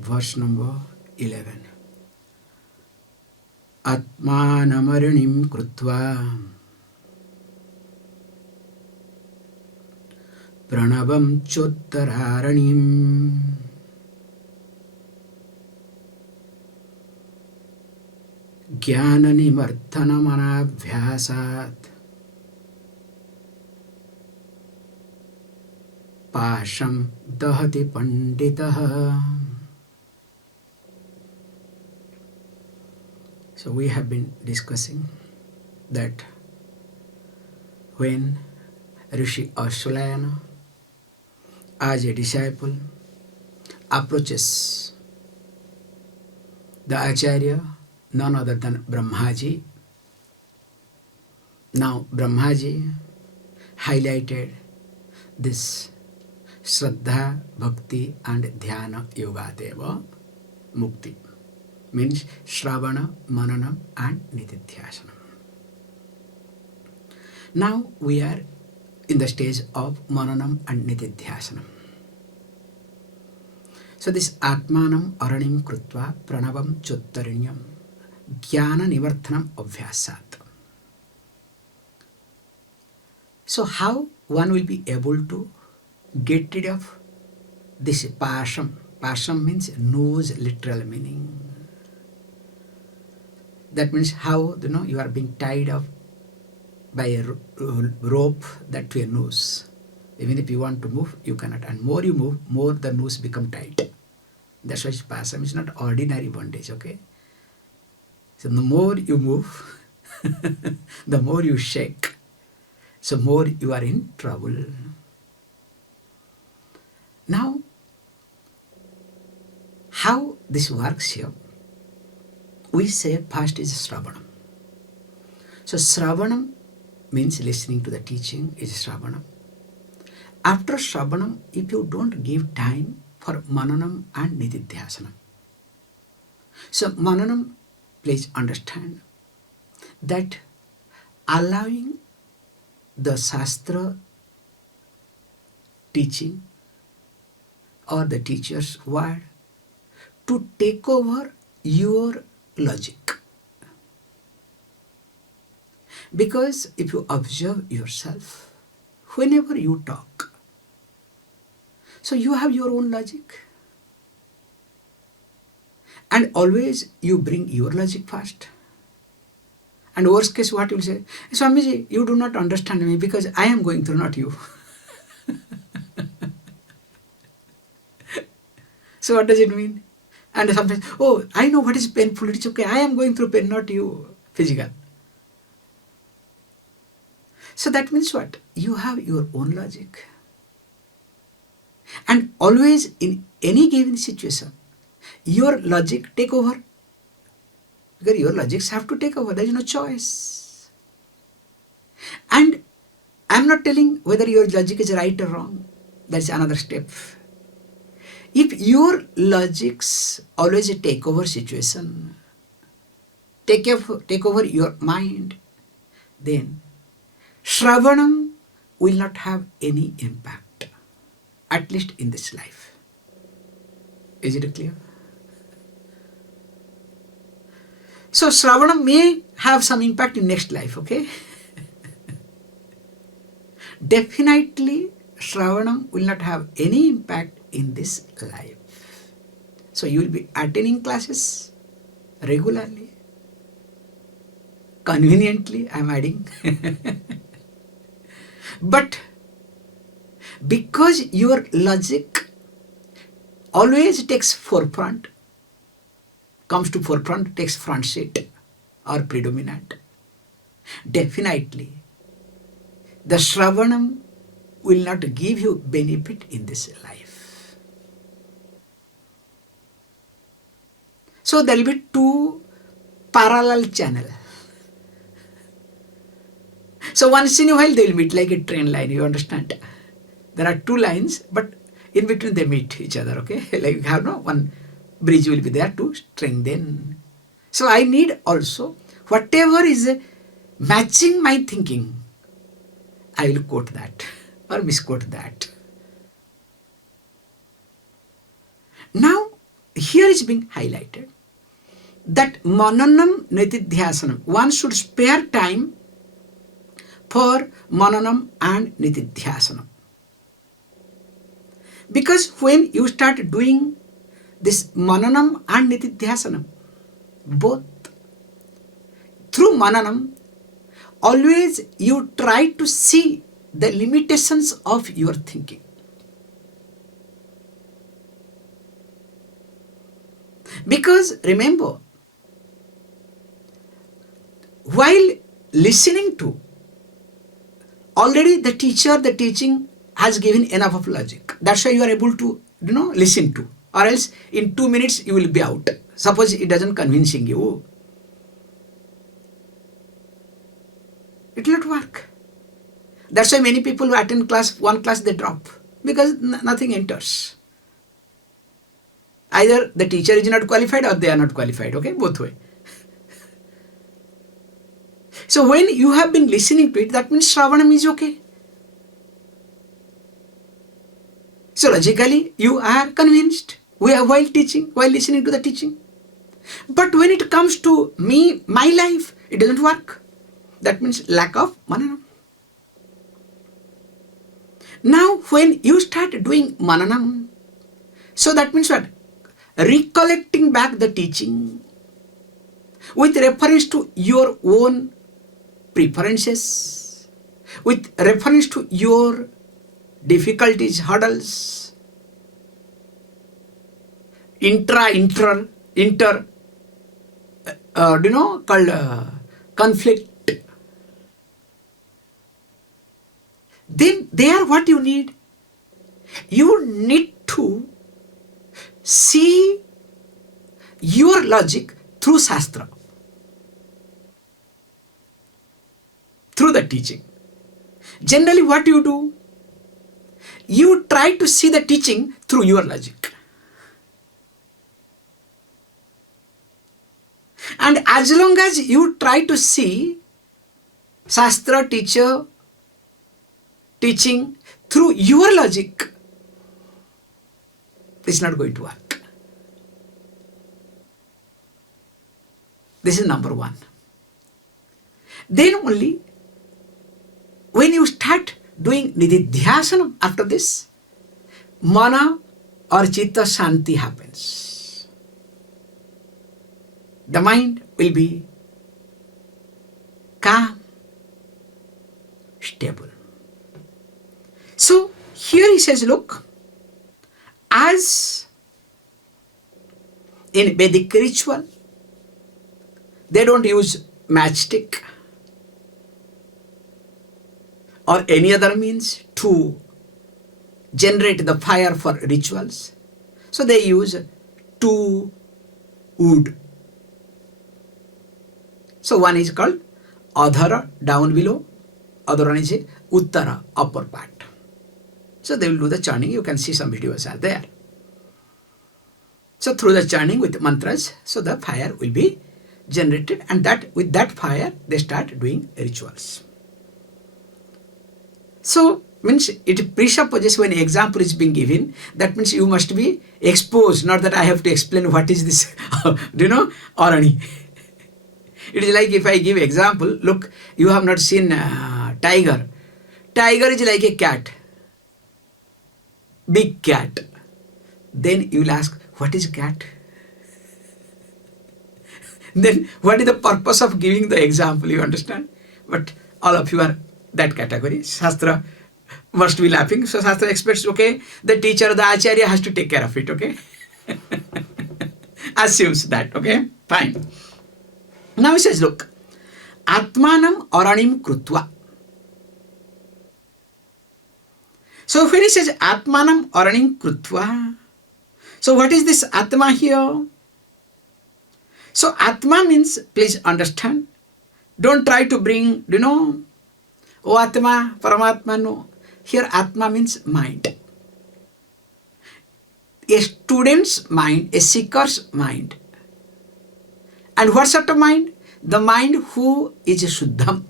verse number 11. Atmanamarinim krutva pranavam chottaranim jnananimartanamanabhyasat pasham dahati panditah. So we have been discussing that when Rishi Ashwalayana as a disciple approaches the Acharya, none other than Brahmaji. Now Brahmaji highlighted this Shraddha, Bhakti and Dhyana Yoga Deva Mukti. Means Shravana, Mananam and Nididhyasanam. Now we are in the stage of Mananam and Nididhyasanam. So this Atmanam Aranim Krutva Pranavam Chottarinyam Jnana Nivarthanam Abhyasat. So how one will be able to get rid of this Pasham? Pasham means nose, literal meaning. That means how you are being tied up by a rope that to your nose. Even if you want to move, you cannot. And more you move, more the noose become tight. That's why Pasam is not ordinary bondage, okay? So the more you move, the more you shake, so more you are in trouble. Now, how this works here? We say first is Sravanam. So Sravanam means listening to the teaching is Sravanam. After Sravanam, if you don't give time for Mananam and Nididhyasanam. So Mananam, please understand that allowing the Shastra teaching or the teacher's word to take over your logic. Because if you observe yourself, whenever you talk, so you have your own logic. And always you bring your logic first. And worst case, what you will say? Swamiji, you do not understand me because I am going through, not you. So what does it mean? And sometimes, oh, I know what is painful. It's okay. I am going through pain, not you, physical. So that means what? You have your own logic. And always in any given situation, your logic take over. Because your logics have to take over. There is no choice. And I am not telling whether your logic is right or wrong. That's another step. If your logics always take over situation, take over your mind, then Shravanam will not have any impact, at least in this life. Is it clear? So Shravanam may have some impact in next life, okay? Definitely Shravanam will not have any impact in this life. So you will be attending classes regularly. Conveniently, I am adding. But because your logic always takes forefront, comes to forefront, takes front seat or predominant, definitely the Shravanam will not give you benefit in this life. So there will be two parallel channels. So once in a while they will meet like a train line, you understand? There are two lines, but in between they meet each other, okay? Like you have one bridge will be there to strengthen. So I need also whatever is matching my thinking, I will quote that or misquote that. Now here is being highlighted that mananam nitidhyasanam. One should spare time for mananam and nitidhyasanam. Because when you start doing this mananam and nitidhyasanam, both, through mananam, always you try to see the limitations of your thinking. Because remember, while listening to, already the teacher, the teaching has given enough of logic. That's why you are able to, listen to. Or else in 2 minutes you will be out. Suppose it doesn't convincing you. It will not work. That's why many people who attend one class, they drop. Because nothing enters. Either the teacher is not qualified or they are not qualified. Okay, both way. So when you have been listening to it, that means Shravanam is okay. So logically, you are convinced while teaching, while listening to the teaching. But when it comes to me, my life, it doesn't work. That means lack of mananam. Now, when you start doing mananam, so that means what? Recollecting back the teaching with reference to your own preferences, with reference to your difficulties, hurdles, called conflict. Then there what you need? You need to see your logic through Shastra, through the teaching. Generally what you do? You try to see the teaching through your logic. And as long as you try to see Shastra, teacher, teaching through your logic, it's not going to work. This is number one. Then only when you start doing nididhyasanam after this, mana or chitta shanti happens. The mind will be calm, stable. So here he says, look, as in Vedic ritual, they don't use matchstick or any other means to generate the fire for rituals. So they use 2 wood. So one is called Adhara, down below. Other one is Uttara, upper part. So they will do the churning. You can see some videos are there. So through the churning with mantras, so the fire will be generated, and that with that fire they start doing rituals. So means it presupposes, when example is being given, that means you must be exposed, not that I have to explain what is this, Arani. It is like if I give example, look, you have not seen tiger. Tiger is like a cat, big cat. Then you will ask, what is cat? Then what is the purpose of giving the example, you understand? But all of you are that category. Shastra must be laughing. So Shastra expects, okay, the teacher, the acharya has to take care of it, okay? Assumes that, okay? Fine. Now he says, look, Atmanam aranim krutva. So when he says Atmanam aranim krutva, so what is this Atma here? So Atma means, please understand, don't try to bring, oh Atma, Paramatma, no. Here Atma means mind. A student's mind, a seeker's mind. And what sort of mind? The mind who is Shuddham.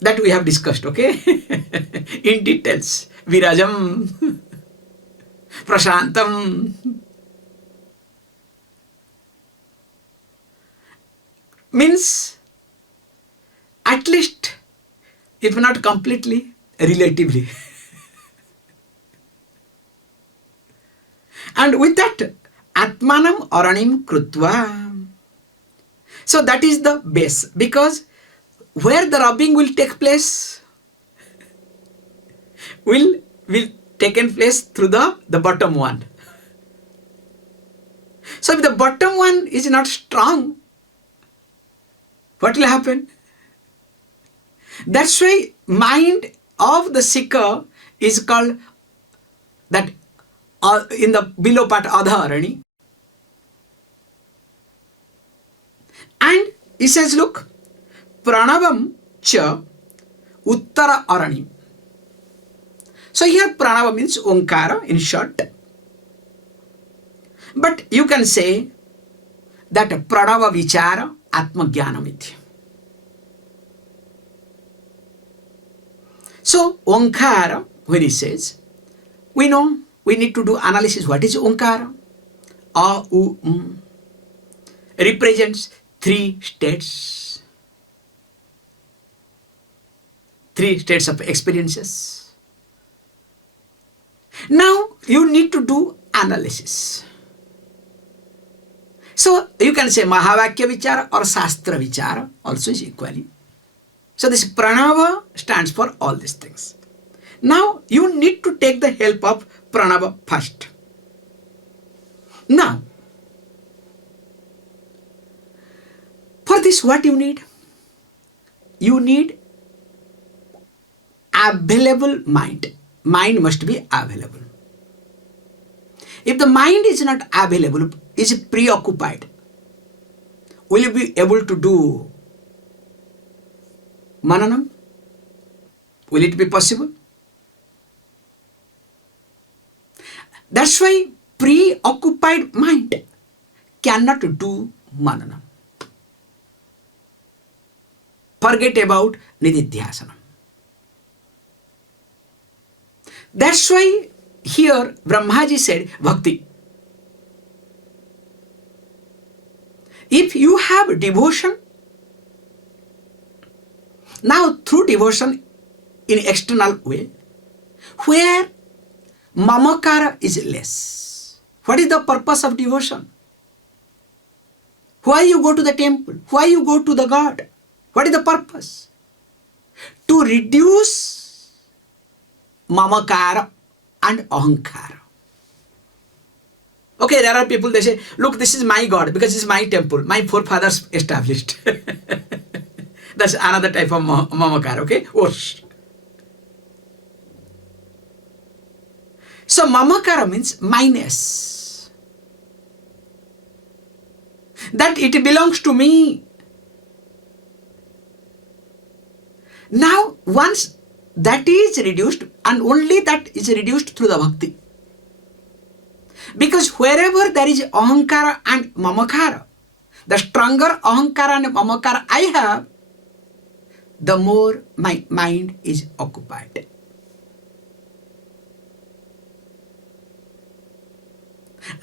That we have discussed, okay? In details. Virajam. Prashantam means at least, if not completely, relatively. And with that, Atmanam Aranim Krutva. So that is the base, because where the rubbing will take place will taken place through the bottom one. So if the bottom one is not strong, what will happen? That's why mind of the seeker is called that in the below part Adharani. And he says, look, Pranavam cha Uttara Arani. So here Pranava means Onkara in short. But you can say that Pranava Vichara Atma Jnanamiti. So Onkara, when he says, we know we need to do analysis. What is Onkara? A, U, represents three states of experiences. Now you need to do analysis. So you can say Mahavakya Vichara or Shastra Vichara also is equally. So this Pranava stands for all these things. Now you need to take the help of Pranava first. Now, for this what you need? You need available mind. Mind must be available. If the mind is not available, is preoccupied, will you be able to do mananam? Will it be possible? That's why preoccupied mind cannot do mananam. Forget about nididhyasana. That's why here Brahmaji said bhakti. If you have devotion, now through devotion in external way, where mamakara is less. What is the purpose of devotion? Why you go to the temple? Why you go to the God? What is the purpose? To reduce mamakara and ahankara. Okay, there are people, they say, look, this is my God because it's my temple. My forefathers established. That's another type of mamakara, okay? Osh. So mamakara means minus. That it belongs to me. Now, once that is reduced, and only that is reduced through the bhakti. Because wherever there is ahankara and mamakara, the stronger ahankara and mamakara I have, the more my mind is occupied.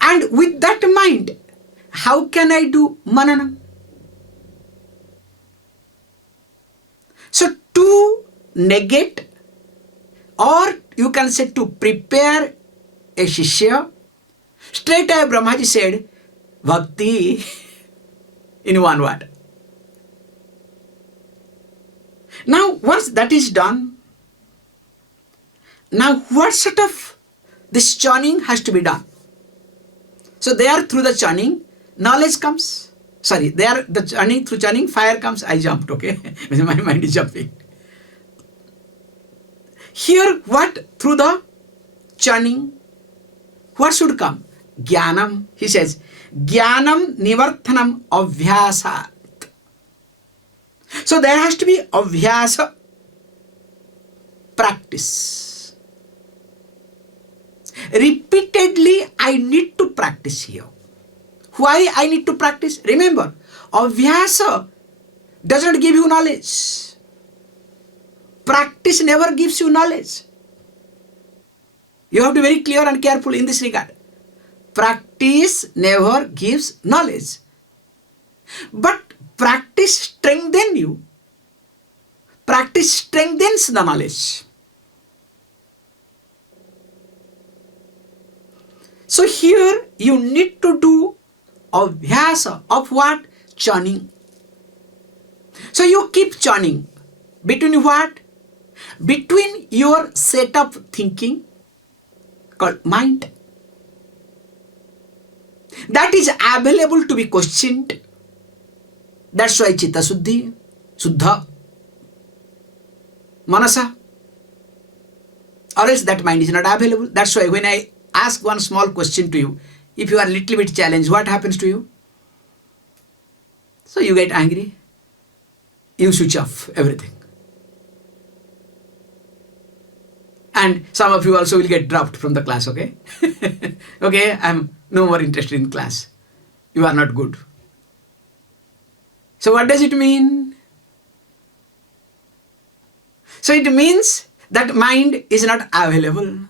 And with that mind, how can I do mananam? So to negate, or you can say to prepare a shishya, straight away Brahmaji said, bhakti in one word. Now once that is done, now what sort of this churning has to be done? So there through the churning, knowledge comes. Sorry, there the churning, through churning, fire comes. I jumped, okay? My mind is jumping. Here what? Through the churning, what should come? Jnanam. He says, Jnanam nivarthanam abhyasat. So there has to be abhyasa, practice. Repeatedly I need to practice here. Why I need to practice? Remember, abhyasa does not give you knowledge. Practice never gives you knowledge. You have to be very clear and careful in this regard. Practice never gives knowledge. But practice strengthens you. Practice strengthens the knowledge. So here you need to do abhyasa of what? Churning. So you keep churning. Between what? Between your set of thinking called mind, that is available to be questioned. That's why Chitta Suddhi, Suddha, Manasa, or else that mind is not available. That's why when I ask one small question to you, if you are a little bit challenged, what happens to you? So you get angry, you switch off everything. And some of you also will get dropped from the class, okay? Okay, I'm no more interested in class. You are not good. So what does it mean? So it means that mind is not available.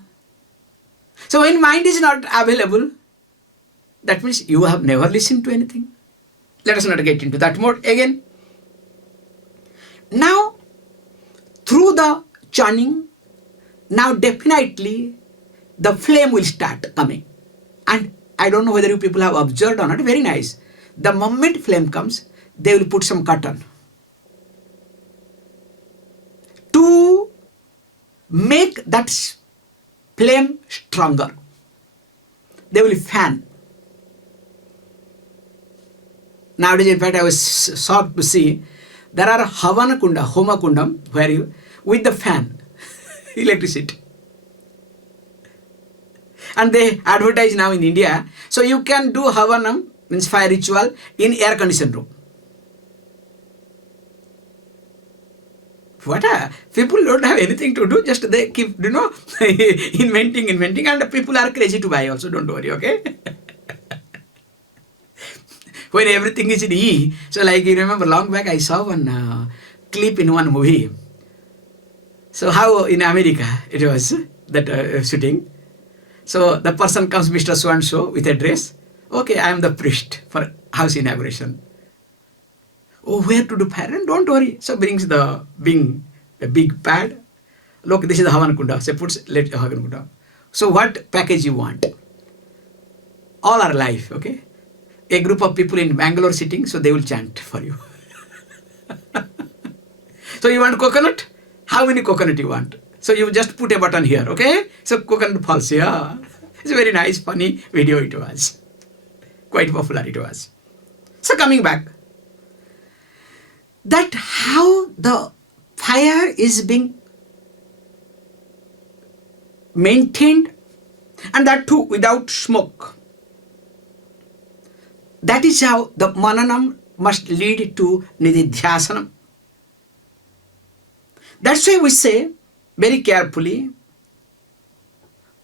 So when mind is not available, that means you have never listened to anything. Let us not get into that mode again. Now, through the churning, now definitely the flame will start coming. And I don't know whether you people have observed or not, very nice. The moment flame comes, they will put some cotton to make that flame stronger. They will fan. Nowadays, in fact, I was shocked to see there are Havana Kunda, Homa Kundam, where you, with the fan, electricity. And they advertise now in India, so you can do Havanam, means fire ritual, in air-conditioned room. What? People don't have anything to do, just they keep, inventing, and people are crazy to buy also, don't worry, okay? When everything is in E, so like you remember long back I saw one clip in one movie. So how in America it was, that shooting. So the person comes, Mr. So-and-so, with a dress. Okay, I am the priest for house inauguration. Oh, where to do fire? Don't worry. So brings a big pad. Look, this is the Havan Kunda. So puts Havan Kunda. So what package you want? All are live, okay? A group of people in Bangalore sitting, so they will chant for you. So you want coconut? How many coconut you want? So you just put a button here, okay? So coconut falls here. It's a very nice, funny video it was. Quite popular it was. So coming back, that how the fire is being maintained, and that too without smoke. That is how the mananam must lead to nididhyasanam. That's why we say very carefully,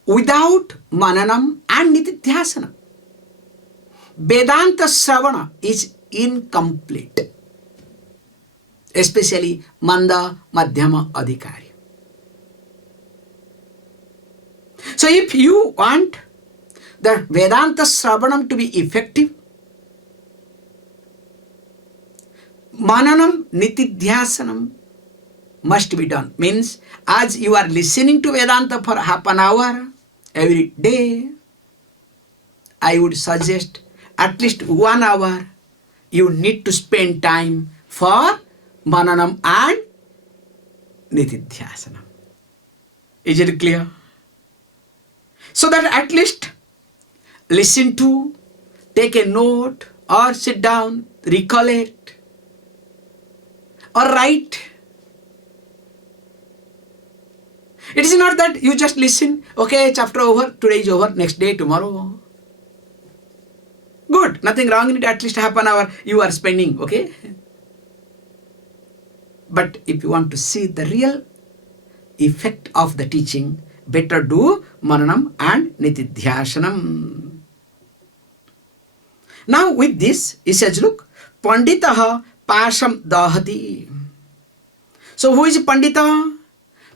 without mananam and nididhyasanam, Vedanta Sravana is incomplete. Especially Manda, Madhyama, Adhikari. So if you want the Vedanta Sravanam to be effective, Mananam, Nitidhyasanam must be done. Means, as you are listening to Vedanta for half an hour every day, I would suggest at least 1 hour you need to spend time for Mananam and Nitidhyasanam. Is it clear? So that at least listen to, take a note, or sit down, recollect, or write. It is not that you just listen, okay, chapter over, today is over, next day, tomorrow. Good, nothing wrong in it, at least half an hour you are spending, okay? But if you want to see the real effect of the teaching, better do Mananam and Nitidhyasanam. Now with this, he says, look, Panditaha Pasham Dahati. So who is Pandita?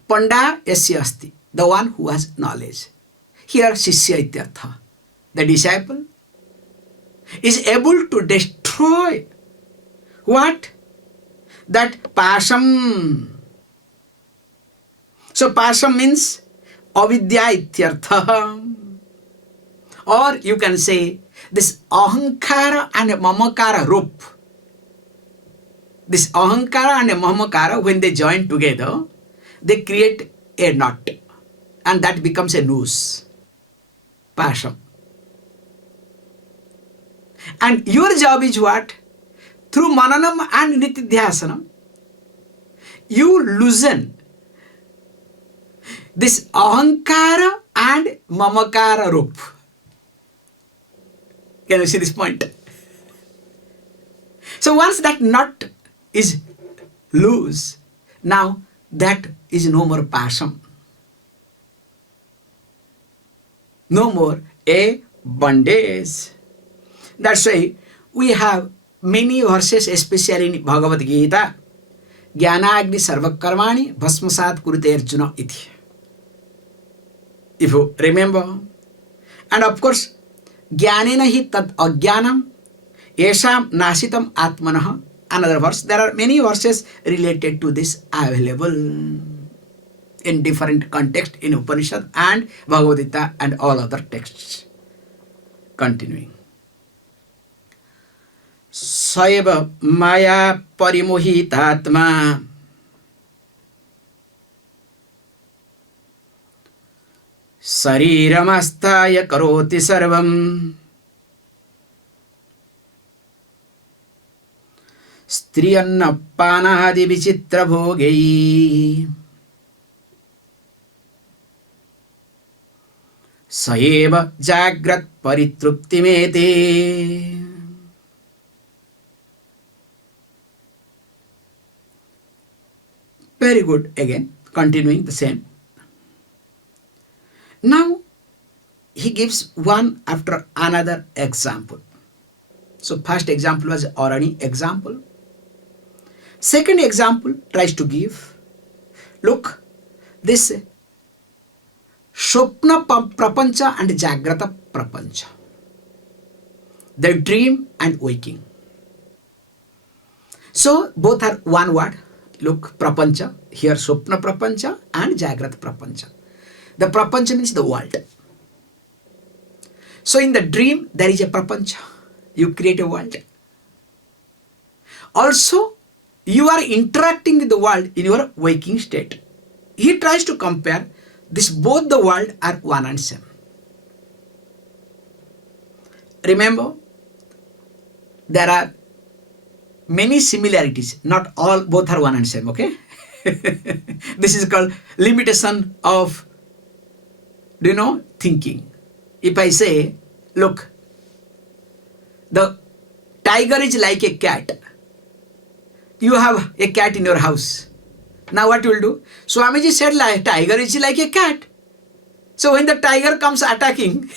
Panda Yasya Asti, the one who has knowledge. Here Shishya ityartha. The disciple is able to destroy what? That pasam. So pasam means avidya ityartha. Or you can say this ahankara and mamakara rope. This ahankara and mamakara, when they join together, they create a knot, and that becomes a noose. Pasam. And your job is what? Through mananam and nitidhyasanam, you loosen this ahankara and mamakara rope. Can you see this point? So once that knot is loose, now that is no more pasam. No more a bondage. That's why we have many verses, especially in Bhagavad Gita. Jnanagni sarvakarmani bhasmasat kurute arjuna iti. If you remember. And of course, jnanena hi tad ajnanam yesham nasitam atmanah. Another verse. There are many verses related to this available in different context in Upanishad and Bhagavad Gita and all other texts. Continuing. Saeva māyā parimohitātma sariramaasthāya karoti sarvam striyanna panādi vichitra bhogei saeva jagrat paritruptimete. Very good. Again, continuing the same. Now, he gives one after another example. So, first example was Arani example. Second example tries to give, look, this Shopna Prapancha and Jagrata Prapancha. The dream and waking. So, both are one word. Look, prapancha, here Swapna prapancha and Jagrat prapancha. The prapancha means the world. So in the dream, there is a prapancha. You create a world. Also, you are interacting with the world in your waking state. He tries to compare this, both the world are one and same. Remember, there are many similarities, not all, both are one and same, okay? This is called limitation of, thinking. If I say, look, the tiger is like a cat. You have a cat in your house. Now what you will do? Swamiji said like tiger is like a cat. So when the tiger comes attacking,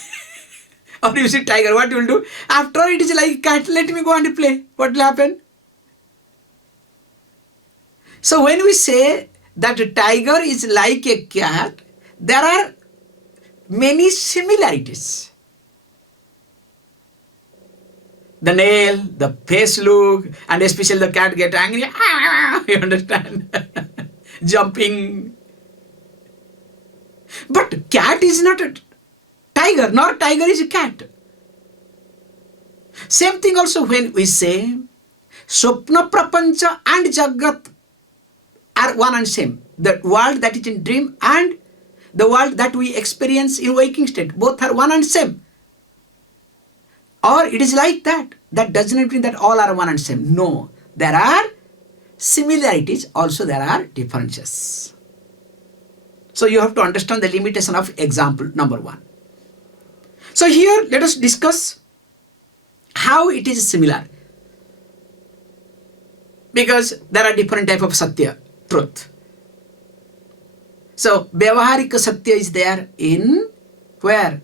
or you see tiger, what you will do? After all, it is like a cat, let me go and play. What will happen? So when we say that a tiger is like a cat, there are many similarities. The nail, the face look, and especially the cat get angry. You understand? Jumping. But cat is not a tiger, nor tiger is a cat. Same thing also when we say Swapna Prapancha and Jagrat are one and same. The world that is in dream and the world that we experience in waking state, both are one and same. Or it is like that. That does not mean that all are one and same. No. There are similarities, also there are differences. So you have to understand the limitation of example number one. So here let us discuss how it is similar. Because there are different type of satya, truth. So Vyavaharika Satya is there in where?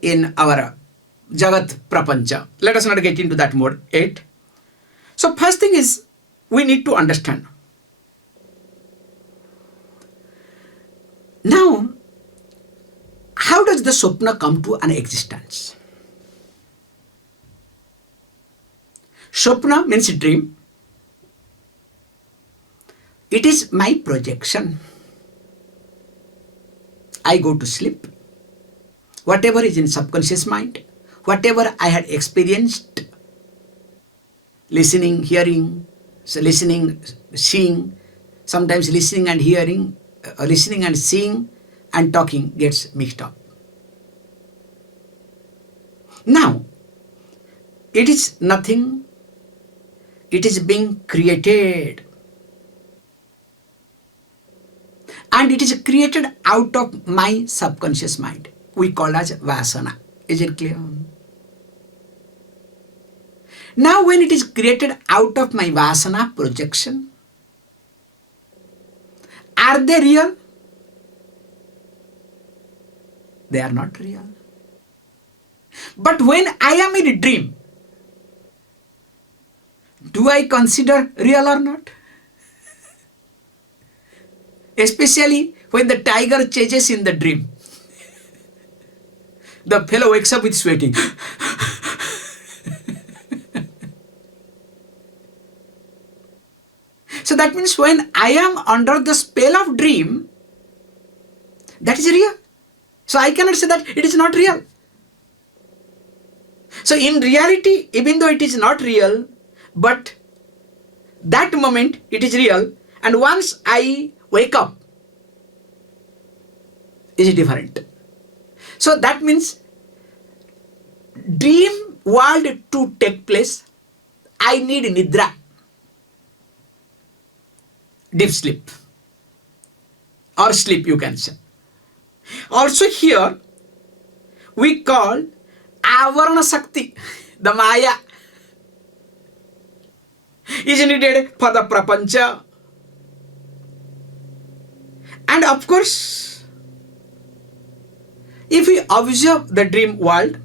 In our Jagat Prapancha. Let us not get into that mode. 8. So first thing is we need to understand. Now, how does the swapna come to an existence? Swapna means dream. It is my projection. I go to sleep. Whatever is in subconscious mind, whatever I had experienced, listening, hearing, so listening, seeing, sometimes listening and hearing, listening and seeing and talking gets mixed up. Now, it is nothing, it is being created. And it is created out of my subconscious mind. We call as vasana. Is it clear? Now when it is created out of my vasana projection, are they real? They are not real. But when I am in a dream, do I consider real or not? Especially when the tiger chases in the dream. The fellow wakes up with sweating. So that means when I am under the spell of dream, that is real. So I cannot say that it is not real. So in reality, even though it is not real, but that moment it is real, and once I wake up, is different. So that means dream world to take place, I need nidra, deep sleep, or sleep you can say. Also here we call avarana sakti, the māyā, is needed for the prapancha. And of course, if we observe the dream world,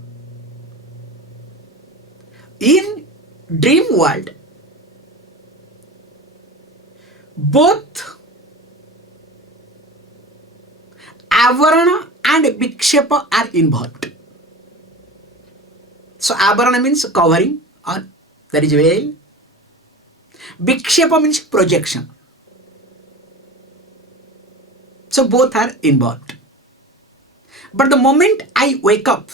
in dream world, both avarana and vikshepa are involved. So avarana means covering, or that is veil. Vikshepa means projection. So both are involved. But the moment I wake up,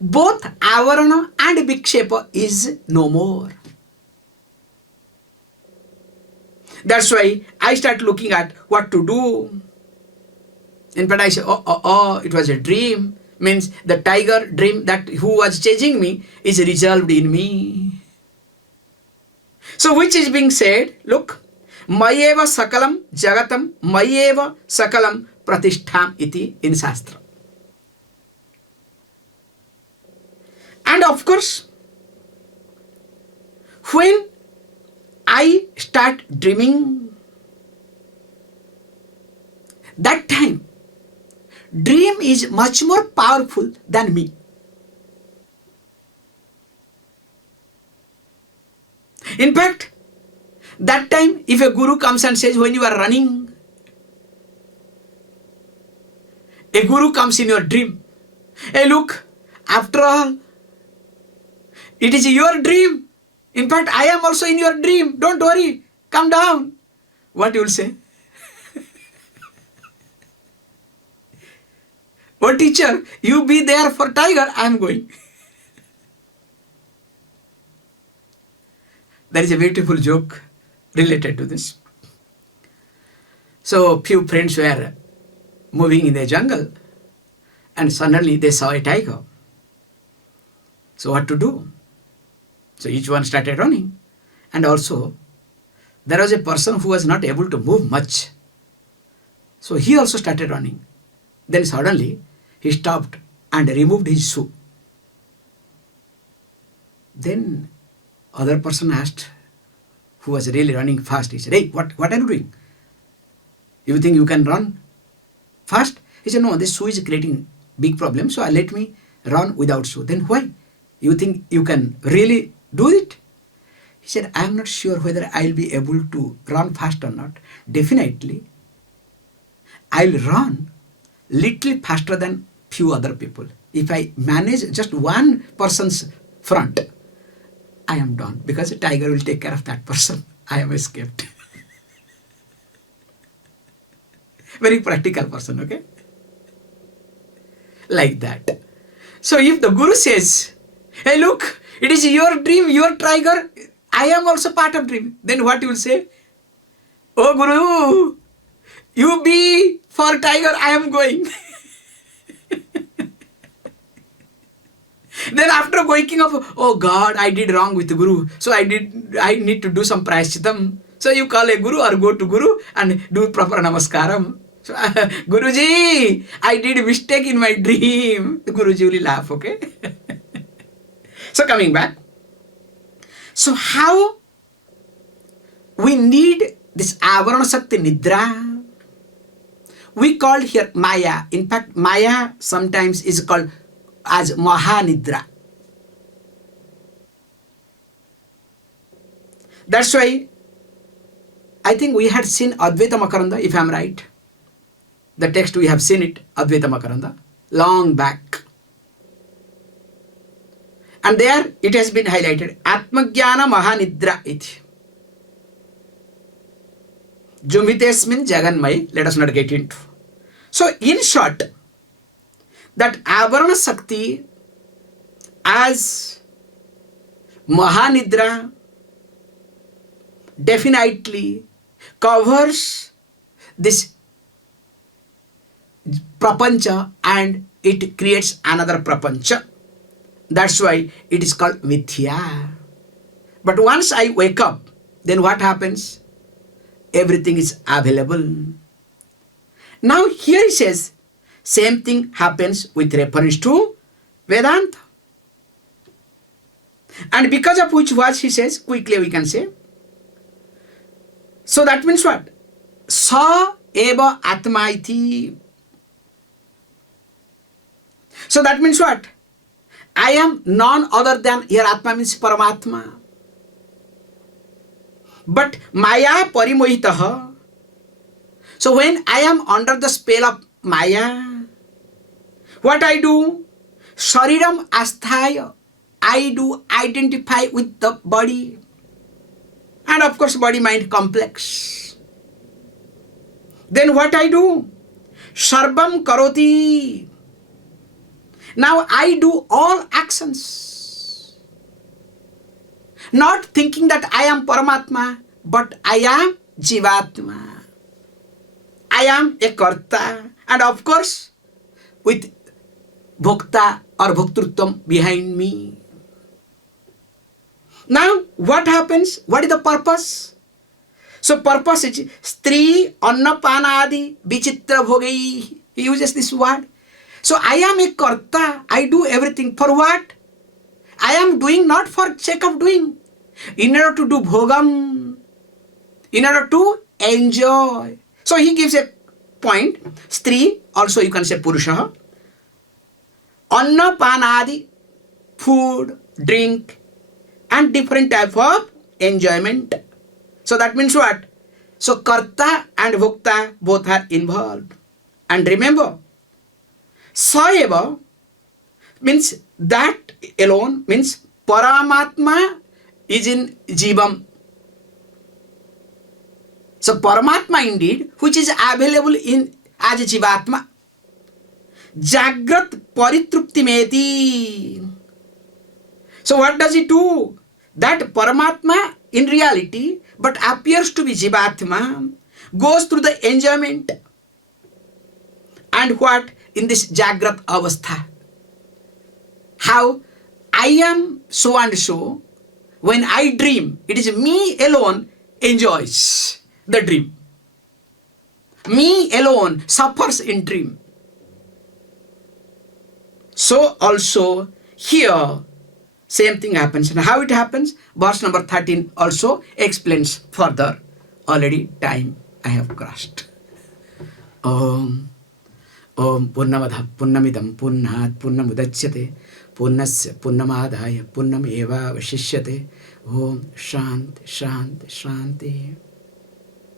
both avarana and vikshepa is no more. That's why I start looking at what to do. In fact, I say, it was a dream. Means the tiger dream that who was chasing me is resolved in me. So which is being said, look, māyā sakalam jagatam māyā sakalam pratishtham iti in Shastra. And of course, when I start dreaming, that time, dream is much more powerful than me. In fact, that time, if a guru comes and says, when you are running, a guru comes in your dream, hey look, after all, it is your dream. In fact, I am also in your dream. Don't worry, come down. What you will say? Oh teacher, you be there for tiger, I am going. There is a beautiful joke related to this. So few friends were moving in the jungle and suddenly they saw a tiger. So what to do? So each one started running, and also there was a person who was not able to move much. So he also started running. Then suddenly he stopped and removed his shoe. Then other person asked, who was really running fast, he said, hey, what are you doing? You think you can run fast? He said, no, this shoe is creating big problem, so let me run without shoe. Then why? You think you can really do it? He said, I am not sure whether I will be able to run fast or not. Definitely, I will run little faster than few other people. If I manage just one person's front, I am done, because a tiger will take care of that person. I am escaped. Very practical person, okay? Like that. So if the Guru says, hey look, it is your dream, your tiger, I am also part of dream. Then what you will say? Oh Guru, you be for tiger, I am going. Then after waking up, oh God, I did wrong with the Guru. So I need to do some prayaschitam. So you call a Guru or go to Guru and do proper namaskaram. So, Guruji, I did a mistake in my dream. The Guruji will laugh, okay? So coming back. So how we need this avarana sakti nidra? We call here māyā. In fact, māyā sometimes is called as mahanidra. That's why I think we had seen Advaita Makaranda, if I am right. The text we have seen it, Advaita Makaranda, long back. And there it has been highlighted, Atmagyana Mahanidra iti. Jumhitesmin Jaganmai, let us not get into. So in short, that Avarana Sakti as Mahanidra definitely covers this prapancha and it creates another prapancha. That's why it is called mithya. But once I wake up, then what happens? Everything is available. Now here he says, same thing happens with reference to Vedanta. And because of which what he says, quickly we can say. So that means what? Sa eva atma iti. So that means what? I am none other than, here Atma means Paramatma. But Maya parimohitaha. So when I am under the spell of Maya, what I do? Shariram asthaya. I do identify with the body. And of course body-mind complex. Then what I do? Sarvam karoti. Now I do all actions. Not thinking that I am Paramatma, but I am Jivatma. I am a Karta. And of course, with Bhokta or Bhoktrutvam behind me. Now, what happens? What is the purpose? So, purpose is Stri Annapanadi Vichitra Bhogai. He uses this word. So, I am a Karta. I do everything. For what? I am doing not for sake of doing. In order to do Bhogam. In order to enjoy. So, he gives a point. Stri, also you can say Purusha. Annapanadi, food, drink, and different type of enjoyment. So that means what? So Karta and Bhokta both are involved. And remember, Saeva means that alone, means Paramatma is in Jivam. So Paramatma indeed, which is available in as Jivatma. Jagrat Paritruptimeti. So what does it do? That Paramatma in reality, but appears to be Jivatma, goes through the enjoyment. And what? In this Jagrat Avastha. How? I am so and so. When I dream, it is me alone enjoys the dream. Me alone suffers in dream. So also here, same thing happens. And how it happens? Verse number 13 also explains further. Already time I have crossed. Om Purnamada Purnamidam Purnat Purnamudachyate Purnasya Purnamadaya Purnameva Vashishyate. Om Shanti Shanti Shanti.